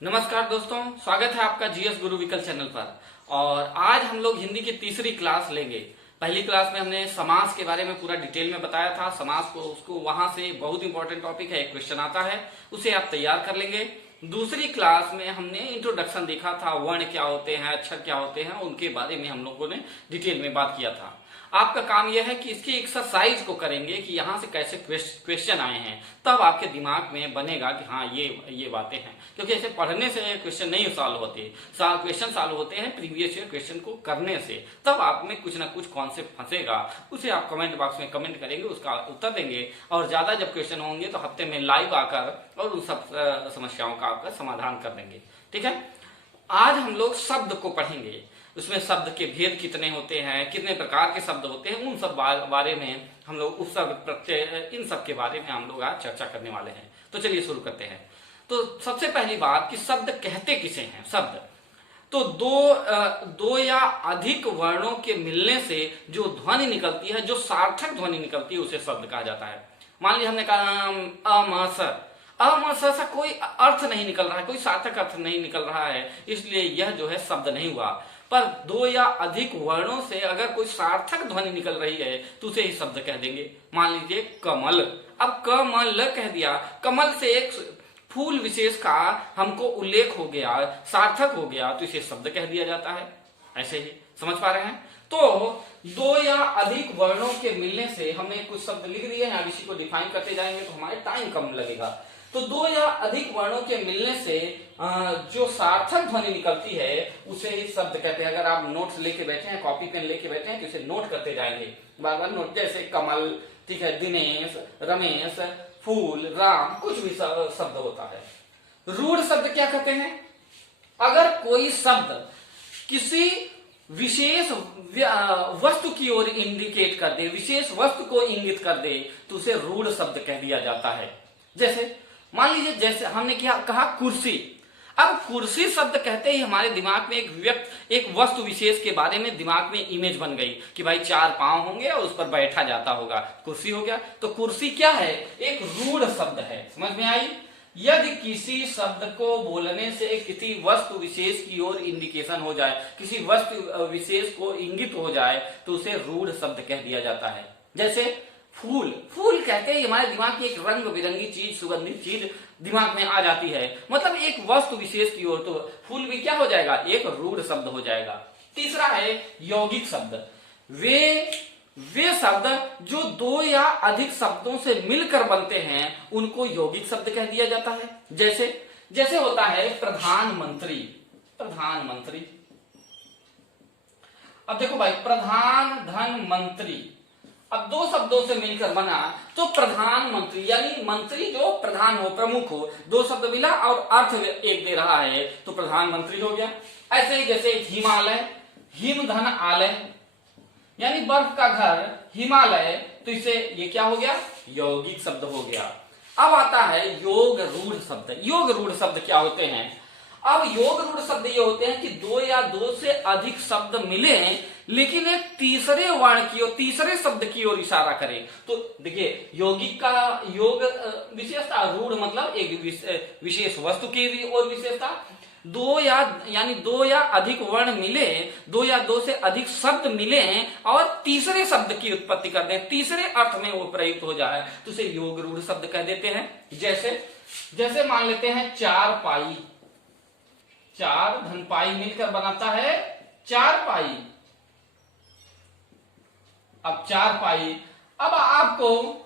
नमस्कार दोस्तों, स्वागत है आपका जीएस गुरु विकल चैनल पर। और आज हम लोग हिंदी की तीसरी क्लास लेंगे। पहली क्लास में हमने समास के बारे में पूरा डिटेल में बताया था। समास को उसको वहां से बहुत इंपॉर्टेंट टॉपिक है, एक क्वेश्चन आता है, उसे आप तैयार कर लेंगे। दूसरी क्लास में हमने इंट्रोडक्शन देखा था, वर्ण क्या होते हैं, अक्षर क्या होते हैं, उनके बारे में हम लोगों ने डिटेल में बात किया था। आपका काम यह है कि इसकी एक्सरसाइज को करेंगे कि यहाँ से कैसे क्वेश्चन आए हैं, तब आपके दिमाग में बनेगा कि हाँ ये बातें हैं। क्योंकि ऐसे पढ़ने से क्वेश्चन नहीं सॉल्व होते, क्वेश्चन सॉल्व होते हैं प्रीवियस ईयर क्वेश्चन को करने से। तब आप में कुछ ना कुछ कॉन्सेप्ट फंसेगा, उसे आप कमेंट बॉक्स में कमेंट करेंगे, उसका उत्तर देंगे। और ज्यादा जब क्वेश्चन होंगे तो हफ्ते में लाइव आकर और उन सब समस्याओं का आपका समाधान कर देंगे। ठीक है, आज हम लोग शब्द को पढ़ेंगे। उसमें शब्द के भेद कितने होते हैं, कितने प्रकार के शब्द होते हैं, उन सब बारे में हम लोग उपसर्ग प्रत्यय इन सब के बारे में हम लोग आज चर्चा करने वाले हैं। तो चलिए शुरू करते हैं। तो सबसे पहली बात कि शब्द कहते किसे हैं। शब्द तो दो या अधिक वर्णों के मिलने से जो ध्वनि निकलती है, जो सार्थक ध्वनि निकलती है, उसे शब्द कहा जाता है। मान लीजिए हमने कहा अमस सा कोई अर्थ नहीं निकल रहा है, कोई सार्थक अर्थ नहीं निकल रहा है, इसलिए यह जो है शब्द नहीं हुआ। पर दो या अधिक वर्णों से अगर कोई सार्थक ध्वनि निकल रही है तो उसे ही शब्द कह देंगे। मान लीजिए कमल, अब कमल कह दिया, कमल से एक फूल विशेष का हमको उल्लेख हो गया, सार्थक हो गया, तो इसे शब्द कह दिया जाता है। ऐसे ही समझ पा रहे हैं। तो दो या अधिक वर्णों के मिलने से हमने कुछ शब्द लिख दिए हैं, अब इसी को डिफाइन करते जाएंगे तो हमारे टाइम कम लगेगा। तो दो या अधिक वर्णों के मिलने से जो सार्थक ध्वनि निकलती है उसे ही शब्द कहते हैं। अगर आप नोट्स लेके बैठे हैं, कॉपी पेन लेके बैठे हैं, तो इसे नोट करते जाएंगे, बार बार नोट। जैसे कमल, ठीक है, दिनेश, रमेश, फूल, राम, कुछ भी शब्द होता है। रूढ़ शब्द क्या कहते हैं? अगर कोई शब्द किसी विशेष वस्तु की ओर इंडिकेट कर दे, विशेष वस्तु को इंगित कर दे, तो उसे रूढ़ शब्द कह दिया जाता है। जैसे मान लीजिए, जैसे हमने क्या कहा, कुर्सी। अब कुर्सी शब्द कहते ही हमारे दिमाग में एक वस्तु विशेष के बारे में दिमाग में इमेज बन गई कि भाई चार पांव होंगे और उस पर बैठा जाता होगा, कुर्सी हो गया। तो कुर्सी क्या है? एक रूढ़ शब्द है। समझ में आई? यदि किसी शब्द को बोलने से किसी वस्तु विशेष की ओर इंडिकेशन हो जाए, किसी वस्तु विशेष को इंगित हो जाए, तो उसे रूढ़ शब्द कह दिया जाता है। जैसे फूल, फूल कहते ही हमारे दिमाग की एक रंग बिरंगी चीज, सुगंधित चीज दिमाग में आ जाती है, मतलब एक वस्तु विशेष की ओर। तो फूल भी क्या हो जाएगा? एक रूढ़ शब्द हो जाएगा। तीसरा है यौगिक शब्द। वे शब्द जो दो या अधिक शब्दों से मिलकर बनते हैं, उनको यौगिक शब्द कह दिया जाता है। जैसे होता है प्रधानमंत्री। प्रधानमंत्री, अब देखो भाई, प्रधान धन मंत्री, अब दो शब्दों से मिलकर बना तो प्रधानमंत्री, यानी मंत्री जो प्रधान हो, प्रमुख हो, दो शब्द मिला और अर्थ एक दे रहा है, तो प्रधानमंत्री हो गया। ऐसे ही जैसे हिमालय, हिम धन आलय, यानी बर्फ का घर हिमालय, तो इसे ये क्या हो गया? यौगिक शब्द हो गया। अब आता है योग रूढ़ शब्द। योग रूढ़ शब्द क्या होते हैं? अब योग रूढ़ शब्द ये होते हैं कि दो या दो से अधिक शब्द मिले लेकिन एक तीसरे वर्ण की ओर, तीसरे शब्द की ओर इशारा करें। तो देखिए, यौगिक का योग विशेषता, रूढ़ मतलब एक विशेष वस्तु की ओर विशेषता। यानी दो या अधिक वर्ण मिले, दो या दो से अधिक शब्द मिले और तीसरे शब्द की उत्पत्ति कर दें, तीसरे अर्थ में वो प्रयुक्त हो जाए, तो उसे योग रूढ़ शब्द कह देते हैं। जैसे मान लेते हैं चार पाई, चार धन पाई मिलकर बनाता है चार पाई। अब चार पाई, अब आपको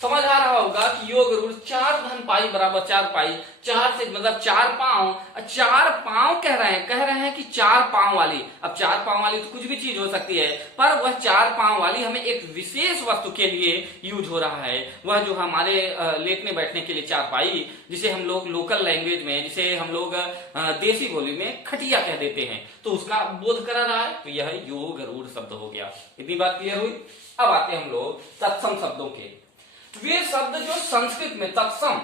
समझ आ रहा होगा कि योग रूढ़ चार धन पाई बराबर चार पाई, चार से मतलब चार पांव, चार पांव कह रहे हैं कि चार पांव वाली। अब चार पांव वाली तो कुछ भी चीज हो सकती है, पर वह चार पांव वाली हमें एक विशेष वस्तु के लिए यूज हो रहा है। वह जो हमारे लेटने बैठने के लिए चार पाई, जिसे हम लोग लोकल लैंग्वेज में, जिसे हम लोग देसी बोली में खटिया कह देते हैं, तो उसका बोध करा रहा है, तो यह योग रूढ़ शब्द हो गया। इतनी बात क्लियर हुई। अब आते हैं हम लोग तत्सम शब्दों के। वे शब्द जो संस्कृत में तत्सम,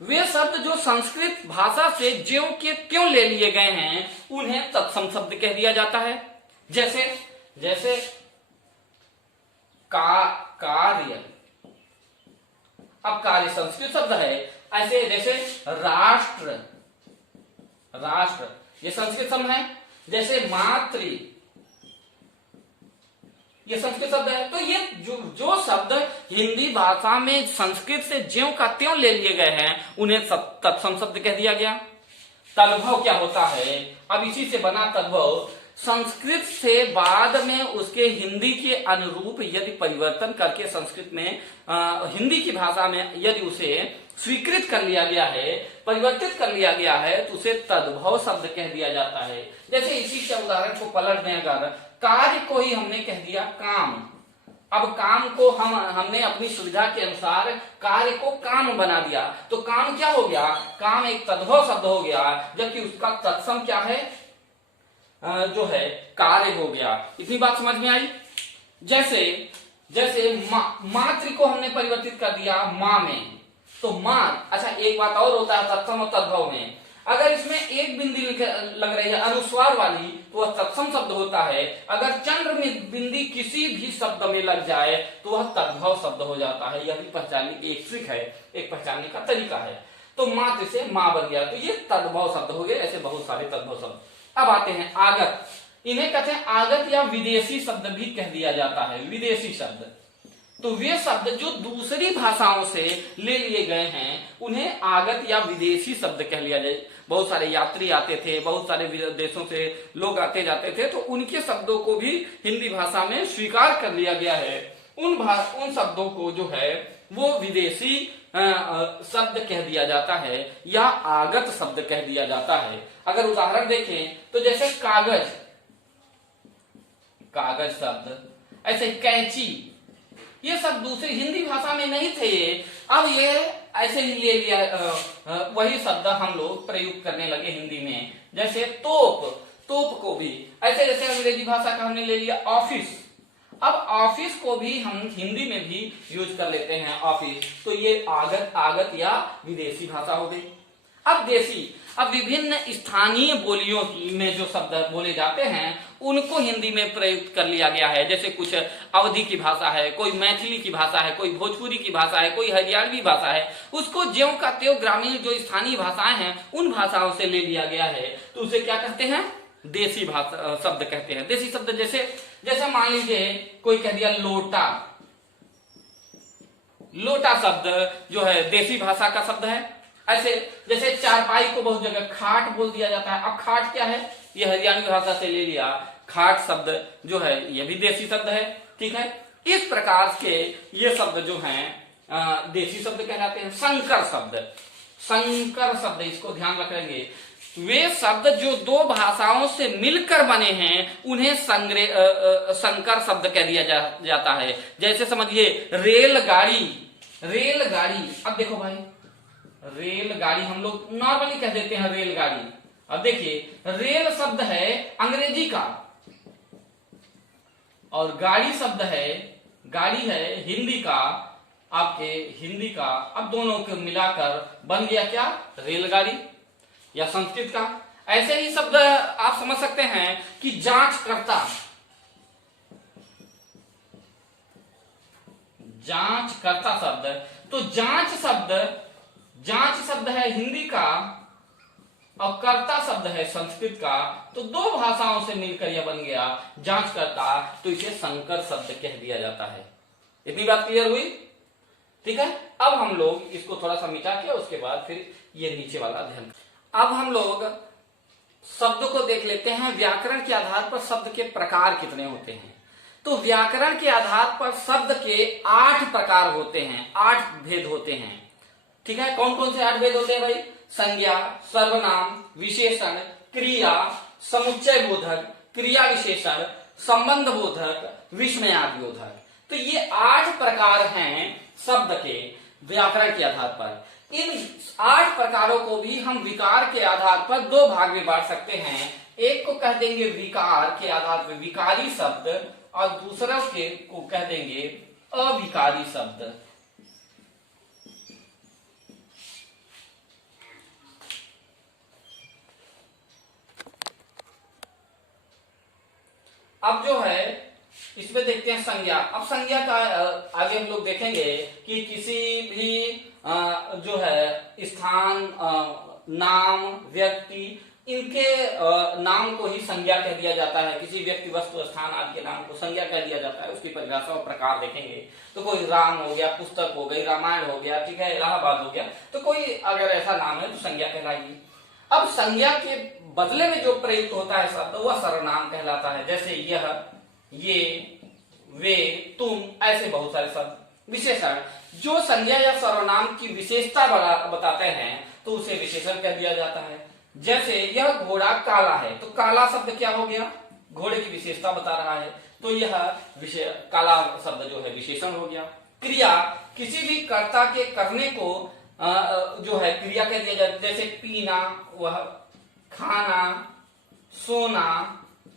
वे शब्द जो संस्कृत भाषा से ज्यों के त्यों ले लिए गए हैं, उन्हें तत्सम शब्द कह दिया जाता है। जैसे कार्य, अब कार्य संस्कृत शब्द है। ऐसे जैसे राष्ट्र, राष्ट्र, ये संस्कृत शब्द है। जैसे मातृ, ये संस्कृत शब्द है। तो ये जो शब्द हिंदी भाषा में संस्कृत से ज्यों का त्यों ले लिए गए हैं उन्हें तत्सम शब्द कह दिया गया। तद्भव क्या होता है? अब इसी से बना तद्भव संस्कृत से बाद में उसके हिंदी के अनुरूप यदि परिवर्तन करके संस्कृत में हिंदी की भाषा में यदि उसे स्वीकृत कर लिया गया है, परिवर्तित कर लिया गया है, तो उसे तद्भव शब्द कह दिया जाता है। जैसे इसी के उदाहरण को पलट दें, अगर कार्य को ही हमने कह दिया काम, अब काम को हमने अपनी सुविधा के अनुसार कार्य को काम बना दिया, तो काम क्या हो गया? काम एक तद्भव शब्द हो गया, जबकि उसका तत्सम क्या है? जो है कार्य हो गया। इतनी बात समझ में आई? जैसे मातृ को हमने परिवर्तित कर दिया माँ में, तो माँ, अच्छा एक बात और होता है तत्सम और तद्भव में, अगर इसमें एक बिंदी लग रही है अनुस्वार वाली तो वह तत्सम शब्द होता है। अगर चंद्र में बिंदी किसी भी शब्द में लग जाए तो वह तद्भव शब्द हो जाता है। यह भी पहचानने की एक ट्रिक है, एक पहचानने का तरीका है। तो मातृ से माँ बन गया, तो ये तद्भव शब्द हो गए। ऐसे बहुत सारे तद्भव शब्द। अब आते हैं आगत, इन्हें कहते हैं आगत या विदेशी शब्द भी कह दिया जाता है। विदेशी शब्द तो वे शब्द जो दूसरी भाषाओं से ले लिए गए हैं उन्हें आगत या विदेशी शब्द कह लिया जाए। बहुत सारे यात्री आते थे, बहुत सारे देशों से लोग आते जाते थे, तो उनके शब्दों को भी हिंदी भाषा में स्वीकार कर लिया गया है। उन शब्दों को जो है वो विदेशी शब्द कह दिया जाता है या आगत शब्द कह दिया जाता है। अगर उदाहरण देखें तो जैसे कागज, कागज शब्द, ऐसे कैंची, ये सब दूसरी हिंदी भाषा में नहीं थे। अब ये ऐसे ही ले लिया, वही शब्द हम लोग प्रयुक्त करने लगे हिंदी में। जैसे तोप, तोप को भी ऐसे जैसे अंग्रेजी भाषा का हमने ले लिया ऑफिस। अब ऑफिस को भी हम हिंदी में भी यूज कर लेते हैं ऑफिस, तो ये आगत या विदेशी भाषा हो गई। अब देसी, अब विभिन्न स्थानीय बोलियों में जो शब्द बोले जाते हैं उनको हिंदी में प्रयुक्त कर लिया गया है। जैसे कुछ अवधी की भाषा है, कोई मैथिली की भाषा है, कोई भोजपुरी की भाषा है, कोई हरियाणवी भाषा है, उसको ज्यों का त्यों ग्रामीण जो स्थानीय भाषाएं हैं उन भाषाओं से ले लिया गया है, तो उसे क्या कहते हैं? देसी भाषा शब्द कहते हैं। देसी शब्द जैसे मान लीजिए कोई कह दिया लोटा, लोटा शब्द जो है देसी भाषा का शब्द है। ऐसे जैसे चारपाई को बहुत जगह खाट बोल दिया जाता है। अब खाट क्या है? ये हरियाणवी भाषा से ले लिया। खाट शब्द जो है ये भी देसी शब्द है। ठीक है, इस प्रकार के ये शब्द जो हैं देसी शब्द कहलाते हैं। संकर शब्द, संकर शब्द, इसको ध्यान रखेंगे, वे शब्द जो दो भाषाओं से मिलकर बने हैं उन्हें संकर शब्द कह दिया जाता है। जैसे समझिए रेलगाड़ी, रेलगाड़ी, अब देखो भाई रेलगाड़ी हम लोग नॉर्मली कह देते हैं रेलगाड़ी। अब देखिए रेल शब्द है अंग्रेजी का और गाड़ी शब्द है, गाड़ी है हिंदी का, आपके हिंदी का। अब दोनों को मिलाकर बन गया क्या? रेलगाड़ी या संस्कृत का। ऐसे ही शब्द आप समझ सकते हैं कि जांचकर्ता, जांचकर्ता शब्द, तो जांच शब्द है हिंदी का और कर्ता शब्द है संस्कृत का, तो दो भाषाओं से मिलकर यह बन गया जांचकर्ता, तो इसे संकर शब्द कह दिया जाता है। इतनी बात क्लियर हुई? ठीक है, अब हम लोग इसको थोड़ा सा मिटा के उसके बाद फिर ये नीचे वाला अध्ययन। अब हम लोग शब्द को देख लेते हैं। व्याकरण के आधार पर शब्द के प्रकार कितने होते हैं? तो व्याकरण के आधार पर शब्द के 8 प्रकार होते हैं, 8 भेद होते हैं। ठीक है, कौन कौन से 8 भेद होते हैं भाई? संज्ञा, सर्वनाम, विशेषण, क्रिया, समुच्चय बोधक, क्रिया विशेषण, संबंध बोधक, विस्मयादिबोधक। तो ये 8 प्रकार हैं शब्द के व्याकरण के आधार पर। इन 8 प्रकारों को भी हम विकार के आधार पर 2 भाग में बांट सकते हैं। एक को कह देंगे विकार के आधार पर विकारी शब्द और दूसरा को कह देंगे अविकारी शब्द। अब जो है इसमें देखते हैं संज्ञा। अब संज्ञा का आगे हम लोग देखेंगे कि किसी भी जो है स्थान, नाम, व्यक्ति इनके नाम को ही संज्ञा कह दिया जाता है। किसी व्यक्ति, वस्तु, स्थान आदि के नाम को संज्ञा कह दिया जाता है। उसकी परिभाषा और प्रकार देखेंगे तो कोई राम हो गया, पुस्तक हो गई, रामायण हो गया, ठीक है, इलाहाबाद हो गया, तो कोई अगर ऐसा नाम है तो संज्ञा कहलाएगी। अब संज्ञा के बदले में जो प्रयुक्त होता है शब्द वह सर्वनाम कहलाता है। जैसे यह, ये, वे, तुम, ऐसे बहुत सारे शब्द। विशेषण जो संज्ञा या सर्वनाम की विशेषता बताते हैं तो उसे विशेषण कह दिया जाता है। जैसे यह घोड़ा काला है, तो काला शब्द क्या हो गया, घोड़े की विशेषता बता रहा है, तो यह काला शब्द जो है विशेषण हो गया। क्रिया किसी भी कर्ता के करने को जो है क्रिया कह दिया जाता है। जैसे पीना, वह खाना, सोना,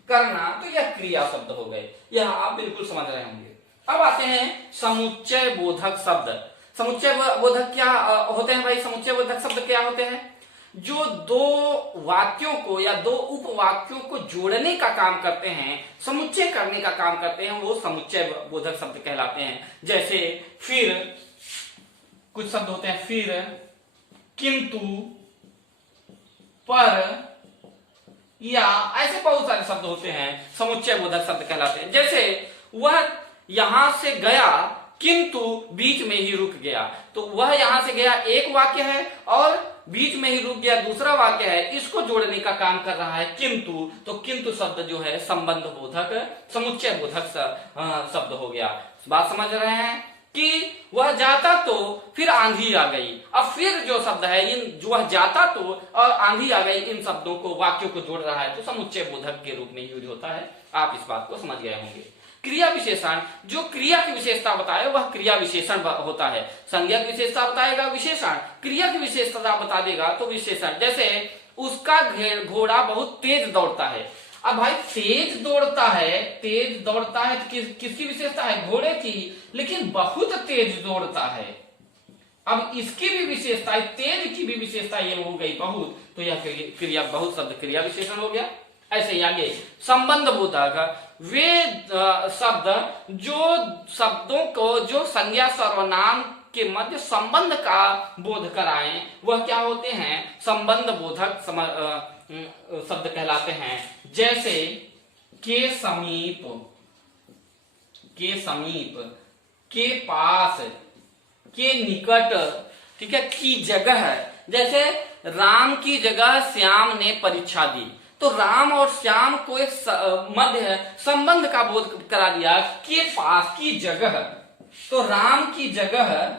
करना, तो यह क्रिया शब्द हो गए। यह आप बिल्कुल समझ रहे होंगे। अब आते हैं समुच्चय बोधक शब्द। समुच्चय बोधक क्या होते हैं भाई? समुच्चय बोधक शब्द क्या होते हैं? जो दो वाक्यों को या दो उपवाक्यों को जोड़ने का काम करते हैं, समुच्चय करने का काम करते हैं, वो समुच्चय बोधक शब्द कहलाते हैं। जैसे फिर, कुछ शब्द होते हैं फिर, किंतु, पर, या ऐसे बहुत सारे शब्द होते हैं समुच्चय बोधक शब्द कहलाते हैं। जैसे वह यहां से गया किंतु बीच में ही रुक गया, तो वह यहां से गया एक वाक्य है और बीच में ही रुक गया दूसरा वाक्य है, इसको जोड़ने का काम कर रहा है किंतु। तो किंतु शब्द जो है संबंध बोधक, समुच्चय बोधक शब्द हो गया। बात समझ रहे हैं कि वह जाता तो फिर आंधी आ गई। अब फिर जो शब्द है, इन जो वह जाता तो और आंधी आ गई, इन शब्दों को, वाक्यों को जोड़ रहा है, तो समुच्चय बोधक के रूप में यूज होता है। आप इस बात को समझ गए होंगे। क्रिया विशेषण जो क्रिया की विशेषता बताए वह क्रिया विशेषण होता है। संज्ञा की विशेषता बताएगा विशेषण, क्रिया की विशेषता बता देगा तो विशेषण। जैसे उसका घोड़ा बहुत तेज दौड़ता है। अब भाई तेज दौड़ता है तो किसकी विशेषता है? घोड़े की। लेकिन बहुत तेज दौड़ता है, अब इसकी भी विशेषता है, तेज की भी विशेषता ये हो गई बहुत, तो यह क्रिया, बहुत शब्द क्रिया विशेषण हो गया। ऐसे ही आगे संबंध बोधक वे शब्द जो शब्दों को, जो संज्ञा सर्वनाम के मध्य संबंध का बोध कराएं, वह क्या होते हैं? संबंध बोधक शब्द कहलाते हैं। जैसे के समीप, के पास, के निकट, ठीक है, की जगह। जैसे राम की जगह श्याम ने परीक्षा दी, तो राम और श्याम को एक मध्य संबंध का बोध करा दिया, के पास, की जगह। तो राम की जगह,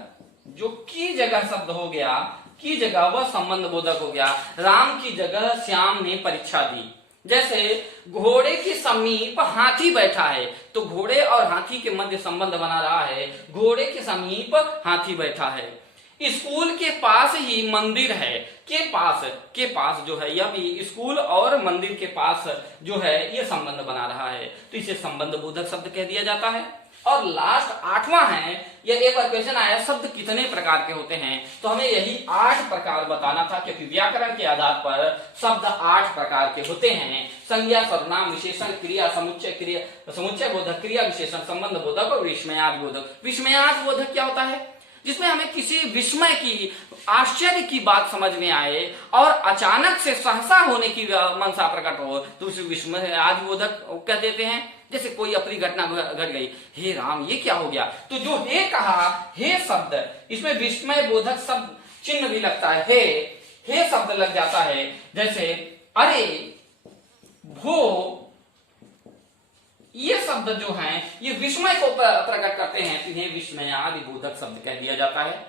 जो की जगह शब्द हो गया, की जगह वह संबंध बोधक हो गया। राम की जगह श्याम ने परीक्षा दी। जैसे घोड़े के समीप हाथी बैठा है, तो घोड़े और हाथी के मध्य संबंध बना रहा है, घोड़े के समीप हाथी बैठा है। स्कूल के पास ही मंदिर है, के पास जो है, यह भी स्कूल और मंदिर के पास जो है ये संबंध बना रहा है, तो इसे संबंध बोधक शब्द कह दिया जाता है। और लास्ट 8वां है, यह एक बार क्वेश्चन आया शब्द कितने प्रकार के होते हैं, तो हमें यही 8 प्रकार बताना था, क्योंकि व्याकरण के आधार पर शब्द 8 प्रकार के होते हैं। संज्ञा, सर्वनाम, विशेषण, क्रिया, समुच्चय बोधक, क्रिया विशेषण, संबंध बोधक और विस्मयार्थ बोधक। विस्मयार्थ बोधक क्या होता है? जिसमें हमें किसी विस्मय की, आश्चर्य की बात समझ में आए और अचानक से सहसा होने की मनसा प्रकट हो, तो उसे विस्मयार्थ बोधक कह देते हैं। जैसे कोई अपनी घटना घट गई, हे राम ये क्या हो गया, तो जो हे कहा, हे शब्द, इसमें विस्मय बोधक शब्द चिन्ह भी लगता है, हे शब्द लग जाता है। जैसे अरे, भो, ये शब्द जो हैं ये विस्मय को प्रकट करते हैं, तो इन्हें विस्मयादि बोधक शब्द कह दिया जाता है।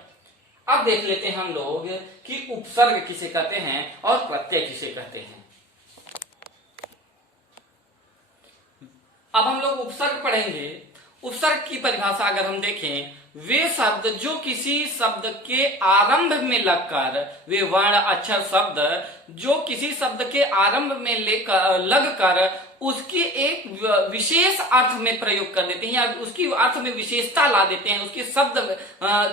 अब देख लेते हैं हम लोग कि उपसर्ग किसे कहते हैं और प्रत्यय किसे कहते हैं। अब हम लोग उपसर्ग पढ़ेंगे। उपसर्ग की परिभाषा अगर हम देखें, वे शब्द जो किसी शब्द के आरंभ में लगकर, वे वर्ण अक्षर शब्द जो किसी शब्द के आरंभ में लगकर उसके एक विशेष अर्थ में प्रयोग कर देते हैं, या उसकी अर्थ में विशेषता ला देते हैं, उसके शब्द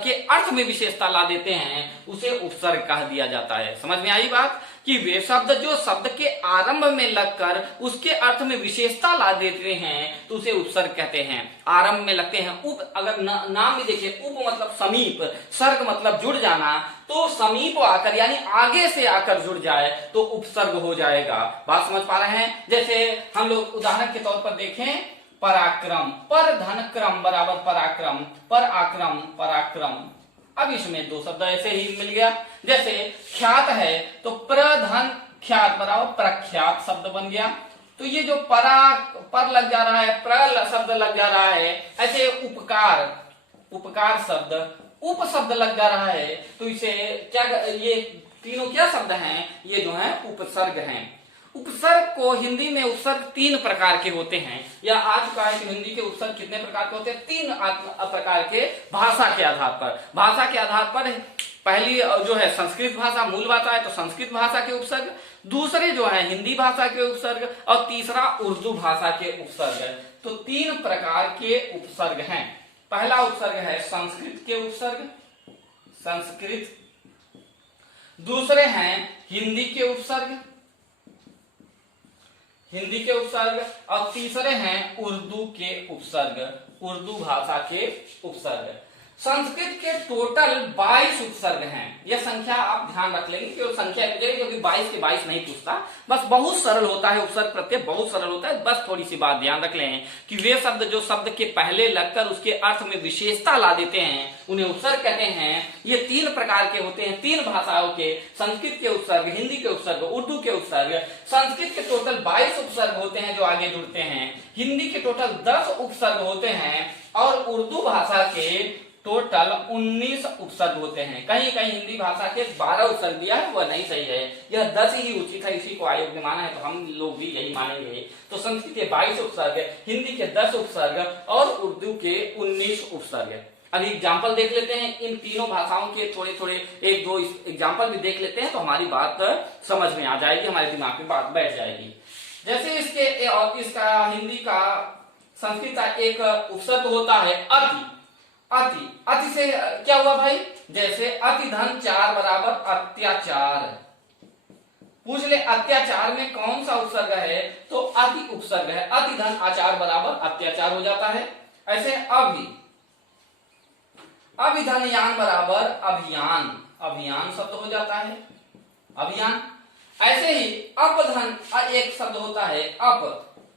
के अर्थ में विशेषता ला देते हैं, उसे उपसर्ग कह दिया जाता है। समझ में आई बात? कि वे शब्द जो शब्द के आरंभ में लगकर उसके अर्थ में विशेषता ला देते हैं तो उसे उपसर्ग कहते हैं। आरंभ में लगते हैं। उप, अगर नाम भी देखिए, उप मतलब समीप, सर्ग मतलब जुड़ जाना, तो समीप आकर यानी आगे से आकर जुड़ जाए तो उपसर्ग हो जाएगा। बात समझ पा रहे हैं? जैसे हम लोग उदाहरण के तौर पर देखें, पराक्रम, पर धन क्रम बराबर पराक्रम, पर आक्रम पराक्रम। अब इसमें दो शब्द ऐसे ही मिल गया। जैसे ख्यात है तो प्रधन ख्यात बराबर प्रख्यात शब्द बन गया। तो ये जो पर लग जा रहा है, प्र शब्द लग जा रहा है, ऐसे उपकार, उपकार शब्द, उप शब्द लग जा रहा है, तो इसे क्या, ये तीनों क्या शब्द हैं? ये जो है उपसर्ग हैं। उपसर्ग को हिंदी में उपसर्ग तीन प्रकार के होते हैं। यह आ चुका है कि हिंदी के उपसर्ग कितने प्रकार के होते हैं? तीन प्रकार के, भाषा के आधार पर। भाषा के आधार पर पहली जो है संस्कृत भाषा, मूल भाषा है तो संस्कृत भाषा के उपसर्ग, दूसरे जो है हिंदी भाषा के उपसर्ग, और तीसरा उर्दू भाषा के उपसर्ग। तो तीन प्रकार के उपसर्ग हैं। पहला उपसर्ग है संस्कृत के उपसर्ग, संस्कृत। दूसरे हैं हिंदी के उपसर्ग, हिंदी के उपसर्ग, और तीसरे हैं उर्दू के उपसर्ग, उर्दू भाषा के उपसर्ग। संस्कृत के टोटल 22 उपसर्ग हैं। यह संख्या आप ध्यान रख लेंगे, केवल संख्या पूछेगी, क्योंकि 22 के 22 नहीं पूछता। बस बहुत सरल होता है उपसर्ग प्रत्यय, बहुत सरल होता है। बस थोड़ी सी बात ध्यान रख लें कि वे शब्द जो शब्द के पहले लगकर उसके अर्थ में विशेषता ला देते हैं उन्हें उपसर्ग कहते हैं। ये तीन प्रकार के होते हैं, तीन भाषाओं के, संस्कृत के उपसर्ग, हिंदी के उपसर्ग, उर्दू के उपसर्ग। संस्कृत के टोटल 22 उपसर्ग होते हैं जो आगे जुड़ते हैं, हिंदी के टोटल 10 उपसर्ग होते हैं, और उर्दू भाषा के टोटल 19 उपसर्ग होते हैं। कहीं कहीं हिंदी भाषा के 12 उपसर्ग दिया है, वह नहीं सही है, यह 10 ही उचित है, इसी को आयोग ने माना है, तो हम लोग भी यही मानेंगे। तो संस्कृत के 22 उपसर्ग, हिंदी के 10 उपसर्ग और उर्दू के 19 उपसर्ग। अभी एग्जाम्पल देख लेते हैं इन तीनों भाषाओं के, थोड़े थोड़े एक दो एग्जाम्पल भी देख लेते हैं, तो हमारी बात समझ में आ जाएगी, हमारे दिमाग में बात बैठ जाएगी। जैसे इसके और इसका हिंदी का, संस्कृत का एक उपसर्ग होता है अति। अति, अति से क्या हुआ भाई? जैसे अति धन 4 बराबर अत्याचार। पूछ ले अत्याचार में कौन सा उपसर्ग है? तो अति उपसर्ग है। अति धन आचार बराबर अत्याचार हो जाता है। ऐसे अभिधन यान बराबर अभियान, अभियान शब्द हो जाता है, अभियान। ऐसे ही अपधन एक शब्द होता है,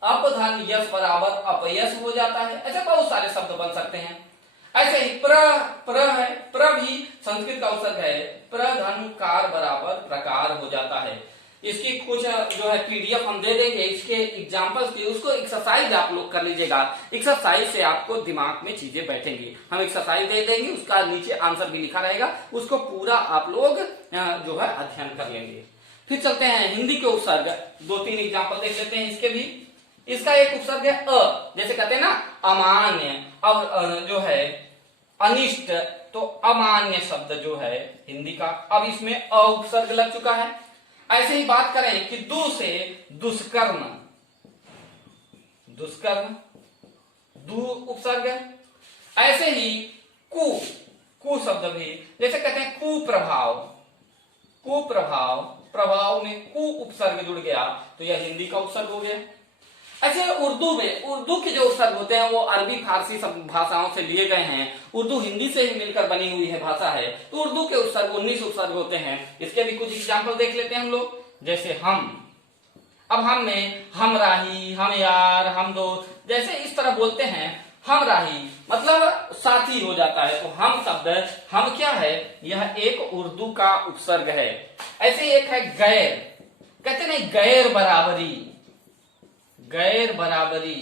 अपधन यश बराबर अपयश हो जाता है। ऐसे बहुत सारे शब्द बन सकते हैं। ऐसे ही प्र है, प्र भी संस्कृत का उपसर्ग है, प्रधनकार बराबर प्रकार हो जाता है। इसकी कुछ जो है पीडीएफ हम दे देंगे, इसके एग्जांपल्स की, उसको एक्सरसाइज आप लोग कर लीजिएगा। एक्सरसाइज से आपको दिमाग में चीजें बैठेंगी। हम एक्सरसाइज दे देंगे, उसका नीचे आंसर भी लिखा रहेगा, उसको पूरा आप लोग जो है अध्ययन कर लेंगे। फिर चलते हैं हिंदी के उपसर्ग, 2-3 एग्जाम्पल देख लेते हैं इसके भी। इसका एक उपसर्ग है अ, जैसे कहते हैं ना अमान्य, अब जो है अनिष्ट, तो अमान्य शब्द जो है हिंदी का, अब इसमें अ उपसर्ग लग चुका है। ऐसे ही बात करें कि दु से दुष्कर्म, दुष्कर्म, दु उपसर्ग। ऐसे ही कु शब्द भी, जैसे कहते हैं कुप्रभाव, कुप्रभाव, प्रभाव में कु उपसर्ग जुड़ गया तो यह हिंदी का उपसर्ग हो गया। ऐसे उर्दू में, उर्दू के जो उपसर्ग होते हैं वो अरबी फारसी सब भाषाओं से लिए गए हैं। उर्दू हिंदी से ही मिलकर बनी हुई है भाषा है, तो उर्दू के उपसर्ग 19 उपसर्ग होते हैं। इसके भी कुछ एग्जाम्पल देख लेते हैं हम लोग। जैसे हम, अब हम में हमराही, हम यार, हम दोस्त, जैसे इस तरह बोलते हैं। हमराही मतलब साथी हो जाता है, तो हम शब्द, हम क्या है? यह एक उर्दू का उपसर्ग है। ऐसे एक है गैर, कहते नहीं गैर बराबरी, गैर बराबरी,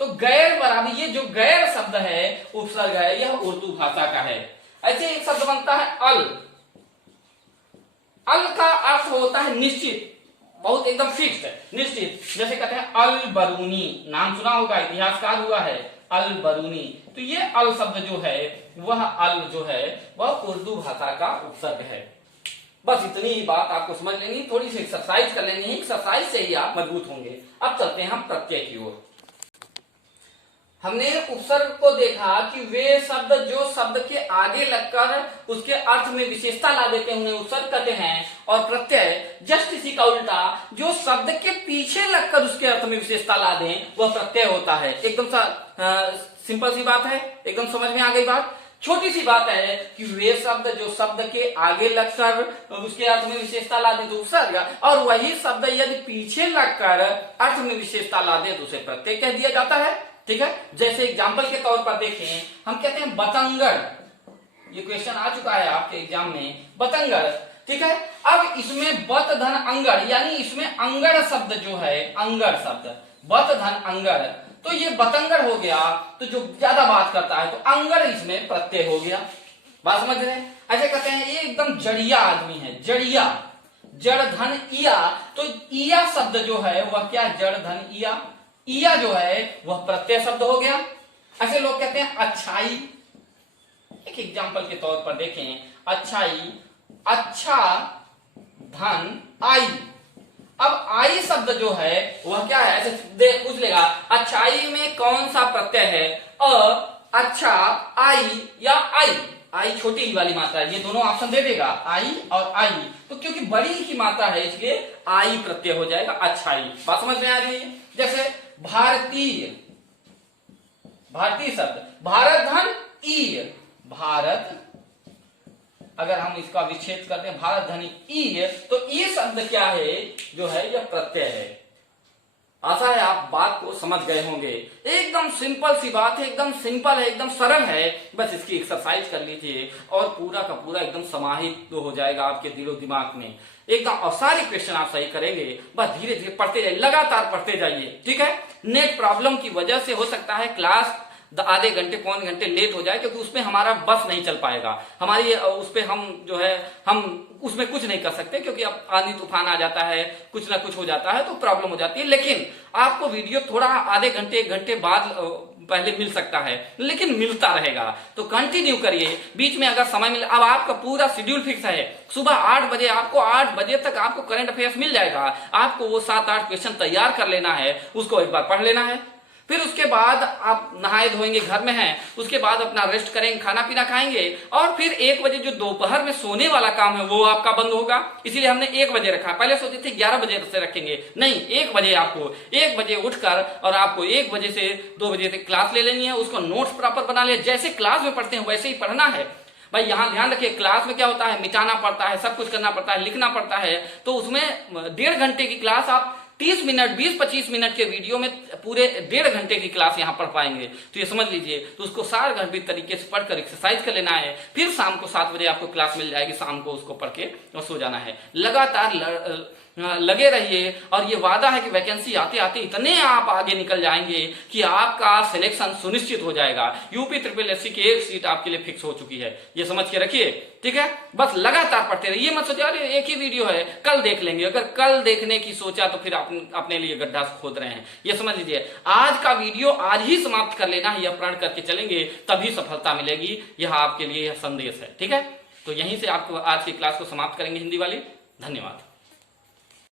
तो गैर बराबरी, ये जो गैर शब्द है उपसर्ग है, यह उर्दू भाषा का है। ऐसे एक शब्द बनता है अल, अल का अर्थ होता है निश्चित, बहुत एकदम फिक्स्ड, निश्चित। जैसे कहते हैं अल बरूनी, नाम सुना होगा, इतिहासकार हुआ है अल बरूनी, तो ये अल शब्द जो है वह अल जो है वह उर्दू भाषा का उपसर्ग है। बस इतनी ही बात आपको समझ लेनी, थोड़ी सी एक्सरसाइज कर लेनी है, एक्सरसाइज से ही आप मजबूत होंगे। अब चलते हैं हम प्रत्यय की ओर। हमने उपसर्ग को देखा कि वे शब्द जो शब्द के आगे लगकर उसके अर्थ में विशेषता ला देते हैं उन्हें उपसर्ग कहते हैं, और प्रत्यय जस्ट इसी का उल्टा जो शब्द के पीछे लगकर उसके अर्थ में विशेषता ला दें वह प्रत्यय होता है। एकदम सिंपल सी बात है, एकदम समझ में आ गई बात। छोटी सी बात है कि वे शब्द जो शब्द के आगे लगकर उसके अर्थ में विशेषता ला दे तो उपसर्ग, और वही शब्द यदि पीछे लगकर अर्थ में विशेषता ला दे तो उसे प्रत्यय कह दिया जाता है। ठीक है, जैसे एग्जाम्पल के तौर पर देखें, हम कहते हैं बतंगड़, ये क्वेश्चन आ चुका है आपके एग्जाम में, बतंगड़। ठीक है, अब इसमें बत धन अंगड़, यानी इसमें अंगड़ शब्द जो है, अंगड़ शब्द, बत धन अंगड़, तो ये बतंगड़ हो गया, तो जो ज्यादा बात करता है तो अंगड़ इसमें प्रत्यय हो गया। बात समझ रहे हैं? ऐसे कहते हैं ये एकदम जड़िया आदमी है, जड़िया, जड़ धन इया, तो इया शब्द जो है वह क्या, जड़ धन इया, इया जो है वह प्रत्यय शब्द हो गया। ऐसे लोग कहते हैं अच्छाई, एक एग्जाम्पल के तौर पर देखें, अच्छाई, अच्छा धन आई, अब आई शब्द जो है वह क्या है, ऐसे पूछ लेगा अच्छाई में कौन सा प्रत्यय है, अच्छा, आई या आई, आई छोटी ही वाली मात्रा है, ये दोनों ऑप्शन दे देगा, आई और आई, तो क्योंकि बड़ी की मात्रा है इसलिए आई प्रत्यय हो जाएगा, अच्छाई। बात समझ में आ रही है? जैसे भारतीय, भारतीय शब्द, भारत धन ई, भारत, अगर हम इसका विच्छेद करते हैं भारत धनी ई, तो ई शब्द क्या है, जो है यह प्रत्यय है। आशा है आप बात को समझ गए होंगे। एकदम सिंपल सी बात है, एकदम सिंपल है, एकदम सरल है, बस इसकी एक्सरसाइज कर लीजिए और पूरा का पूरा एकदम समाहित हो जाएगा आपके दिलो दिमाग में एकदम, और सारे क्वेश्चन आप सही करेंगे। बस धीरे धीरे पढ़ते जाइए, लगातार पढ़ते जाइए। ठीक है, नेट प्रॉब्लम की वजह से हो सकता है क्लास आधे घंटे पौन घंटे लेट हो जाए, क्योंकि उसमें हमारा बस नहीं चल पाएगा, हमारी उस पे हम जो है हम उसमें कुछ नहीं कर सकते, क्योंकि अब आंधी तूफान आ जाता है, कुछ ना कुछ हो जाता है तो प्रॉब्लम हो जाती है। लेकिन आपको वीडियो थोड़ा आधे घंटे एक घंटे बाद पहले मिल सकता है, लेकिन मिलता रहेगा, तो कंटिन्यू करिए। बीच में अगर समय मिले, अब आपका पूरा शेड्यूल फिक्स है, सुबह 8 बजे आपको 8 बजे तक आपको करंट अफेयर्स मिल जाएगा, आपको वो 7-8 क्वेश्चन तैयार कर लेना है, उसको एक बार पढ़ लेना है, फिर उसके बाद आप नहाए धोएंगे, घर में हैं, उसके बाद अपना रेस्ट करेंगे, खाना पीना खाएंगे, और फिर 1 बजे जो दोपहर में सोने वाला काम है वो आपका बंद होगा। इसीलिए हमने 1 बजे रखा, पहले सोचे थे 11 बजे से रखेंगे, नहीं 1 बजे, आपको 1 बजे उठकर और आपको 1 बजे से 2 बजे तक क्लास ले लेनी है, उसको नोट्स प्रॉपर बना लिया, जैसे क्लास में पढ़ते हैं वैसे ही पढ़ना है। भाई यहाँ ध्यान रखिए, क्लास में क्या होता है, मिटाना पड़ता है, सब कुछ करना पड़ता है, लिखना पड़ता है, तो उसमें 1.5 घंटे की क्लास आप 30 मिनट 20-25 मिनट के वीडियो में पूरे 1.5 घंटे की क्लास यहाँ पढ़ पाएंगे, तो ये समझ लीजिए। तो उसको सार गंभीर तरीके से पढ़कर एक्सरसाइज कर लेना है, फिर शाम को 7 बजे आपको क्लास मिल जाएगी, शाम को उसको पढ़ के और सो जाना है। लगातार लगे रहिए, और ये वादा है कि वैकेंसी आते आते इतने आप आगे निकल जाएंगे कि आपका सिलेक्शन सुनिश्चित हो जाएगा। यूपी SSSC की 1 सीट आपके लिए फिक्स हो चुकी है, ये समझ के रखिए। ठीक है, बस लगातार पढ़ते रहिए, मत सोचिए अरे एक ही वीडियो है कल देख लेंगे, अगर कल देखने की सोचा तो फिर आप अपने लिए गड्ढा खोद रहे हैं, ये समझ लीजिए। आज का वीडियो आज ही समाप्त कर लेना है, यह प्रण करके चलेंगे तभी सफलता मिलेगी, यह आपके लिए यह संदेश है। ठीक है, तो यहीं से आपको आज की क्लास को समाप्त करेंगे हिंदी वाली। धन्यवाद।